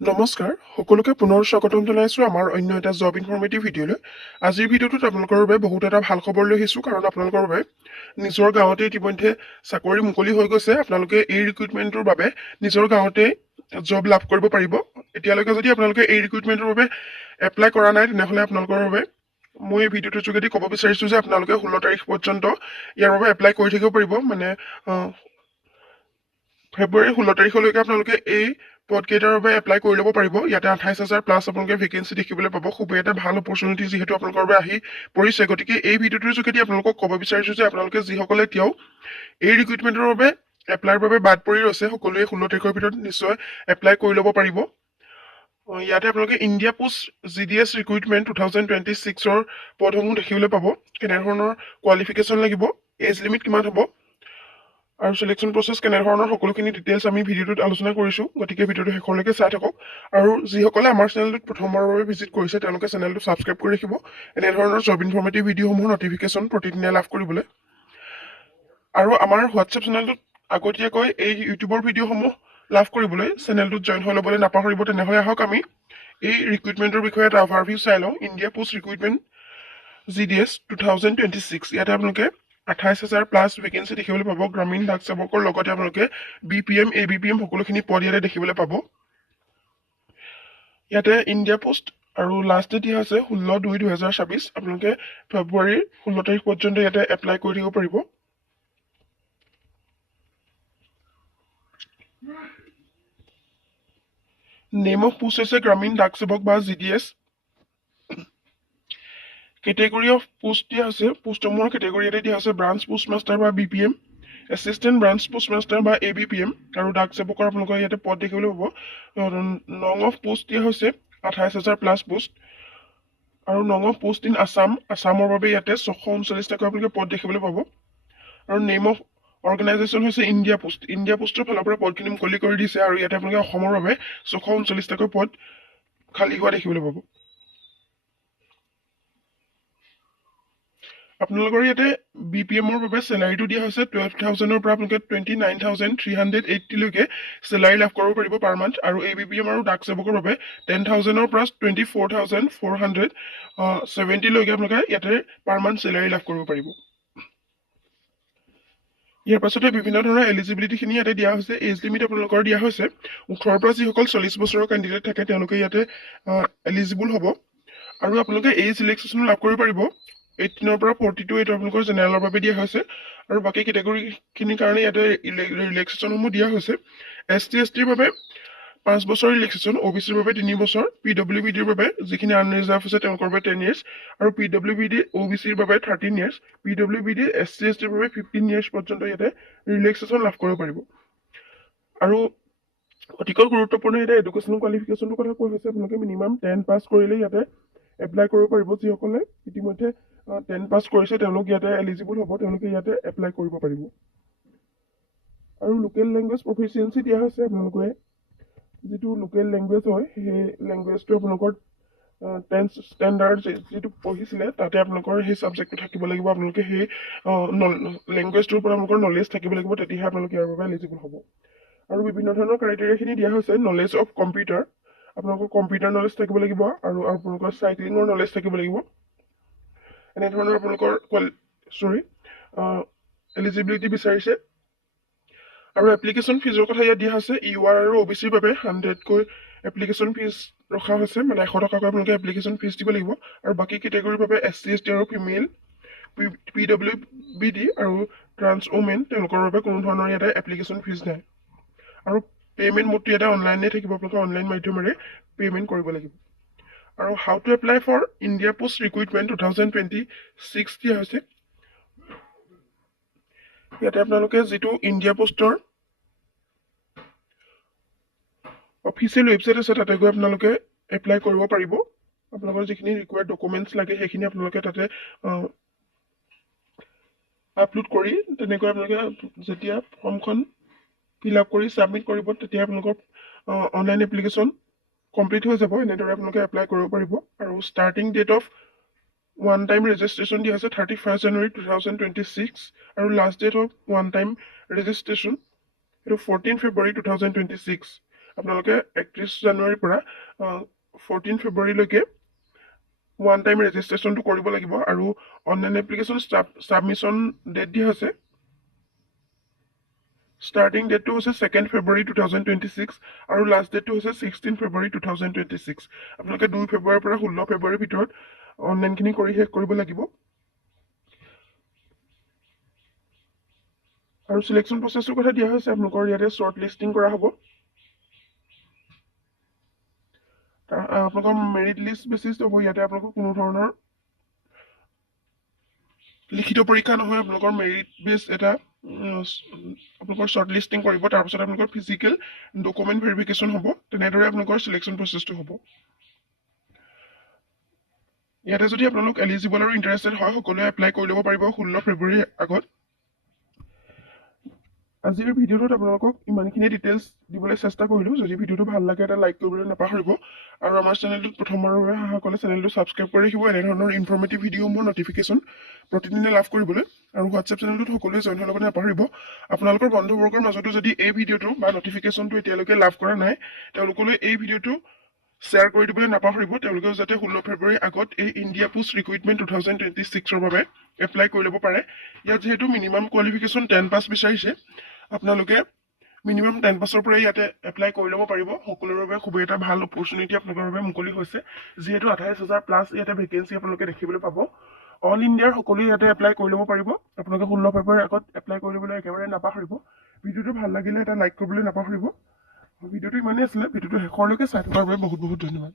নমস্কাৰ সকলোকে পুনৰ স্বাগতম জনাইছো আমাৰ অন্য এটা জব ইনফৰমেটিভ ভিডিঅ'লৈ। আজিৰ ভিডিঅ'টোত আপোনালোকৰ বাবে বহুত এটা ভাল খবৰ লৈ আহিছো, কাৰণ আপোনালোকৰ বাবে নিজৰ গাঁৱতে ইতিমধ্যে চাকৰি মুকলি হৈ গৈছে। আপোনালোকে এই ৰিক্ৰুটমেণ্টৰ বাবে নিজৰ গাঁৱতে জব লাভ কৰিব পাৰিব। এতিয়ালৈকে যদি আপোনালোকে এই ৰিক্ৰুটমেণ্টৰ বাবে এপ্লাই কৰা নাই, তেনেহ'লে আপোনালোকৰ বাবে মই এই ভিডিঅ'টোৰ যোগেদি ক'ব বিচাৰিছো যে আপোনালোকে 16 তাৰিখ পৰ্যন্ত ইয়াৰ বাবে এপ্লাই কৰি থাকিব পাৰিব। মানে ফেব্ৰুৱাৰী 16 তাৰিখলৈকে আপোনালোকে এই পদকেইটাৰ বাবে এপ্লাই কৰি ল'ব পাৰিব। ইয়াতে 28,000 প্লাছ আপোনালোকে ভেকেঞ্চি দেখিবলৈ পাব। খুবেই এটা ভাল অপৰচুনিটি যিহেতু আপোনালোকৰ বাবে আহি পৰিছে। গতিকে এই ভিডিঅ'টোৰ যোগেদি আপোনালোকক ক'ব বিচাৰিছো যে আপোনালোকে যিসকলে এতিয়াও এই ৰিক্ৰুটমেণ্টৰ বাবে এপ্লাইৰ বাবে বাদ পৰি ৰৈছে, সকলোৱে 16 তাৰিখৰ ভিতৰত নিশ্চয় এপ্লাই কৰি ল'ব পাৰিব। ইয়াতে আপোনালোকে ইণ্ডিয়া পোষ্ট GDS ৰিক্ৰুটমেণ্ট 2026ৰ পদসমূহ দেখিবলৈ পাব। কেনেধৰণৰ কোৱালিফিকেশ্যন লাগিব, এজ লিমিট কিমান হ'ব আৰু সিলেকশ্যন প্ৰচেছ কেনেধৰণৰ, সকলোখিনি ডিটেইলছ আমি ভিডিঅ'টোত আলোচনা কৰিছোঁ। গতিকে ভিডিঅ'টো শেষলৈকে চাই থাকক। আৰু যিসকলে আমাৰ চেনেলটোত প্ৰথমবাৰৰ বাবে ভিজিট কৰিছে, তেওঁলোকে চেনেলটো ছাবস্ক্ৰাইব কৰি ৰাখিব এনেধৰণৰ জব ইনফৰমেটিভ ভিডিঅ'সমূহৰ নটিফিকেশ্যন প্ৰতিদিনে লাভ কৰিবলৈ। আৰু আমাৰ হোৱাটছএপ চেনেলটোত আগতীয়াকৈ এই ইউটিউবৰ ভিডিঅ'সমূহ লাভ কৰিবলৈ চেনেলটোত জইন হৈ ল'বলৈ নাপাহৰিব। তেনেহ'লে আহক আমি এই ৰিক্ৰুটমেণ্টৰ বিষয়ে এটা অভাৰভিউ চাই লওঁ। ইণ্ডিয়া পোষ্ট ৰিক্ৰুটমেণ্ট GDS 2026, ইয়াতে আপোনালোকে 28,000 প্লাছ ভেকেঞ্চি দেখিবলৈ পাব। গ্ৰামীণ ডাক সেৱকৰ লগতে আপোনালোকে BPM ABPM সকলোখিনি পদ ইয়াতে দেখিবলৈ পাব। ইয়াতে ইণ্ডিয়া পোষ্ট আৰু লাষ্ট ডেট দিয়া হৈছে 16/2/2026। আপোনালোকে ফেব্ৰুৱাৰীৰ 16 তাৰিখ পৰ্যন্ত ইয়াতে এপ্লাই কৰি দিব পাৰিব। নেম অফ পোষ্ট হৈছে গ্ৰামীণ ডাক সেৱক বা GDS। কেটেগৰী অফ পোষ্ট দিয়া হৈছে, পোষ্টসমূহৰ কেটেগৰী ইয়াতে দিয়া হৈছে ব্ৰাঞ্চ পোষ্ট মাষ্টাৰ বা BPM, assistant branch post master বা ABPM, আৰু ডাক সেৱকৰ আপোনালোকৰ ইয়াতে পদ দেখিবলৈ পাব। নং অফ পোষ্ট দিয়া হৈছে 28,000 প্লাছ পোষ্ট, আৰু নং অফ পোষ্ট ইন আছামৰ বাবে ইয়াতে 639টাকৈ আপোনালোকে পদ দেখিবলৈ পাব। আৰু নেম অফ অৰ্গেনাইজেশ্যন হৈছে ইণ্ডিয়া পোষ্ট। ইণ্ডিয়া পোষ্টৰ ফালৰ পৰা পদখিনি মুকলি কৰি দিছে, আৰু ইয়াতে আপোনালোকে অসমৰ বাবে 639টাকৈ পদ খালী হোৱা দেখিবলৈ পাব। আপোনালোকৰ ইয়াতে BPMৰ বাবে চেলাৰীটো দিয়া হৈছে 12,000ৰ পৰা আপোনালোকে 29,380লৈকে চেলাৰী লাভ কৰিব পাৰিব পাৰ মান্থ। আৰু ABPM আৰু ডাক সেৱকৰ বাবে 10,000ৰ পৰা 24,470লৈকে আপোনালোকে ইয়াতে পাৰ মান্থ চেলাৰী লাভ কৰিব পাৰিব। ইয়াৰ পাছতে বিভিন্ন ধৰণৰ এলিজিবিলিটিখিনি ইয়াতে দিয়া হৈছে। এজ লিমিট আপোনালোকৰ দিয়া হৈছে 18ৰ পৰা যিসকল 40 বছৰৰ কেণ্ডিডেট থাকে তেওঁলোকে ইয়াতে এলিজিবল হ'ব। আৰু আপোনালোকে এজ ৰিলেক্সেশ্যন লাভ কৰিব পাৰিব। 18ৰ পৰা 42 এইটো আপোনালোকৰ জেনেৰেলৰ বাবে দিয়া হৈছে। আৰু বাকী কেটেগৰীখিনিৰ কাৰণে ইয়াতে ৰিলেক্সেশ্যনসমূহ দিয়া হৈছে। ST STৰ বাবে 5 বছৰ ৰিলেক্সেশ্যন, OBCৰ বাবে 3 বছৰ, PWBDৰ বাবে যিখিনি আনৰিজাৰ্ভ আছে তেওঁলোকৰ বাবে 10 years, আৰু PWBD OBCৰ বাবে 13 years, PWBD SC STৰ বাবে 15 years পৰ্যন্ত ইয়াতে ৰিলেক্সেশ্যন লাভ কৰিব পাৰিব। আৰু অতিকৈ গুৰুত্বপূৰ্ণ ইয়াতে এডুকেশ্যনেল কোৱালিফিকেশ্যনটোৰ কথা কোৱা হৈছে। আপোনালোকে মিনিমাম 10 পাছ কৰিলে ইয়াতে এপ্লাই কৰিব পাৰিব। যিসকলে ইতিমধ্যে 10 পাছ কৰিছে তেওঁলোক ইয়াতে এলিজিবল হ'ব, তেওঁলোকে ইয়াতে এপ্লাই কৰিব পাৰিব। আৰু লোকেল লেংগুৱেজ প্ৰফিচিয়েঞ্চি দিয়া হৈছে। আপোনালোকে যিটো লোকেল লেংগুৱেজ হয় সেই লেংগুৱেজটো আপোনালোকৰ 10th ষ্টেণ্ডাৰ্ড যিটো পঢ়িছিলে তাতে আপোনালোকৰ সেই ছাবজেক্টটো থাকিব লাগিব। আপোনালোকে সেই লেংগুৱেজটোৰ ওপৰত আপোনালোকৰ নলেজ থাকিব লাগিব, তেতিয়াহে আপোনালোকে ইয়াৰ বাবে এলিজিবল হ'ব। আৰু বিভিন্ন ধৰণৰ ক্ৰাইটেৰিয়াখিনি দিয়া হৈছে। নলেজ অফ কম্পিউটাৰ, আপোনালোকৰ কম্পিউটাৰ নলেজ থাকিব লাগিব, আৰু আপোনালোকৰ চাইক্লিঙৰ নলেজ থাকিব লাগিব। এনেধৰণৰ আপোনালোকৰ এলিজিবিলিটি বিচাৰিছে। আৰু এপ্লিকেশ্যন ফিজৰ কথা ইয়াত দিয়া হৈছে। UR আৰু OBCৰ বাবে 100কৈ এপ্লিকেশ্যন ফিজ ৰখা হৈছে, মানে 100 টকাকৈ আপোনালোকে এপ্লিকেশ্যন ফিজ দিব লাগিব। আৰু বাকী কেটেগৰীৰ বাবে SC ST আৰু ফিমেল, PWBD আৰু ট্ৰান্স ওমেন তেওঁলোকৰ বাবে কোনো ধৰণৰ ইয়াতে এপ্লিকেশ্যন ফিজ নাই। আৰু পে'মেণ্ট মোডটো ইয়াতে অনলাইনে থাকিব, আপোনালোকে অনলাইন মাধ্যমেৰে পে'মেণ্ট কৰিব লাগিব। আৰু how to apply for India post recruitment 2026 দিয়া হৈছে। ইয়াতে আপোনালোকে যিটো ইণ্ডিয়া পোষ্টৰ অফিচিয়েল ৱেবছাইট আছে তাতে গৈ আপোনালোকে এপ্লাই কৰিব পাৰিব। আপোনালোকৰ যিখিনি ৰিকুৱাৰ্ড ডকুমেণ্টছ লাগে সেইখিনি আপোনালোকে তাতে আপলোড কৰি তেনেকৈ আপোনালোকে যেতিয়া ফৰ্মখন ফিল আপ কৰি ছাবমিট কৰিব তেতিয়া আপোনালোকৰ অনলাইন এপ্লিকেশ্যন কমপ্লিট হৈ যাব। এনেদৰে আপোনালোকে এপ্লাই কৰিব পাৰিব। আৰু starting date of one time registration দিয়া হৈছে 31 জানুৱাৰী 2026, আৰু last date of one time registration এইটো 14 ফেব্ৰুৱাৰী 2026। আপোনালোকে 31 জানুৱাৰীৰ পৰা 14 ফেব্ৰুৱাৰীলৈকে ওৱান টাইম ৰেজিষ্ট্ৰেশ্যনটো কৰিব লাগিব আৰু অনলাইন এপ্লিকেশ্যন ছাবমিশ্যন ডেট দিয়া হৈছে ষ্টাৰ্টিং ডেটটো হৈছে 2 ফেব্ৰুৱাৰী 2026 আৰু লাষ্ট ডেটটো হৈছে 16 ফেব্ৰুৱাৰী 2026 আপোনালোকে 2 ফেব্ৰুৱাৰীৰ পৰা 16 ফেব্ৰুৱাৰীৰ ভিতৰত অনলাইনখিনি কৰি শেষ কৰিব লাগিব আৰু সিলেকশ্যন প্ৰচেছৰ কথা দিয়া হৈছে আপোনালোকৰ ইয়াতে শ্বৰ্ট লিষ্টিং কৰা হ'ব আপোনালোকৰ মেৰিট লিষ্ট বেচিছ হ'ব ইয়াতে আপোনালোকৰ কোনো ধৰণৰ লিখিত পৰীক্ষা নহয় আপোনালোকৰ মেৰিট বেছ এটা আপোনালোকৰ শ্বৰ্ট লিষ্টিং কৰিব তাৰপিছত আপোনালোকৰ ফিজিকেল ডকুমেণ্ট ভেৰিফিকেশ্যন হ'ব তেনেদৰে আপোনালোকৰ সিলেকশ্যন প্ৰচেছটো হ'ব ইয়াতে যদি আপোনালোক এলিজিবল আৰু ইণ্টাৰেষ্টেড হয় সকলোৱে এপ্লাই কৰি ল'ব পাৰিব 16 ফেব্ৰুৱাৰীৰ আগত আজিৰ ভিডিঅ'টোত আপোনালোকক ইমানখিনি ডিটেইলছ দিবলৈ চেষ্টা কৰিলোঁ যদি ভিডিঅ'টো ভাল লাগে এটা লাইক কৰিবলৈ নাপাহৰিব আৰু আমাৰ চেনেলটোত প্ৰথমবাৰৰ বাবে অহাসকলে চেনেলটো ছাবস্ক্ৰাইব কৰি ৰাখিব এনেধৰণৰ ইনফৰ্মেটিভ ভিডিঅ'সমূহৰ নটিফিকেশ্যন প্ৰতিদিনে লাভ কৰিবলৈ আৰু হোৱাটছএপ চেনেলটোত সকলোৱে জইন হৈ ল'বলৈ নাপাহৰিব আপোনালোকৰ বন্ধুবৰ্গৰ মাজতো যদি এই ভিডিঅ'টো বা নটিফিকেশ্যনটো এতিয়ালৈকে লাভ কৰা নাই তেওঁলোকলৈ এই ভিডিঅ'টো শ্বেয়াৰ কৰি দিবলৈ নাপাহৰিব তেওঁলোকেও যাতে 16 ফেব্ৰুৱাৰীৰ আগত এই ইণ্ডিয়া পোষ্ট ৰিক্ৰুইটমেণ্ট 2026ৰ বাবে এপ্লাই কৰি ল'ব পাৰে ইয়াত যিহেতু মিনিমাম কোৱালিফিকেশ্যন 10 পাছ বিচাৰিছে আপোনালোকে মিনিমাম 10 পাছৰ পৰা ইয়াতে এপ্লাই কৰি ল'ব পাৰিব সকলোৰে বাবে খুবেই এটা ভাল অপৰচুনিটি আপোনালোকৰ বাবে মুকলি হৈছে যিহেতু 28,000 প্লাছ ইয়াতে ভেকেঞ্চি আপোনালোকে দেখিবলৈ পাব অল ইণ্ডিয়াৰ সকলোৱে ইয়াতে এপ্লাই কৰি ল'ব পাৰিব আপোনালোকে 16 ফেব্ৰুৱাৰীৰ আগত এপ্লাই কৰি ল'বলৈ একেবাৰে নাপাহৰিব ভিডিঅ'টো ভাল লাগিলে এটা লাইক কৰিবলৈ নাপাহৰিব ভিডিঅ'টো ইমানেই আছিলে ভিডিঅ'টো শেষৰলৈকে চাই থকাৰ বাবে বহুত বহুত ধন্যবাদ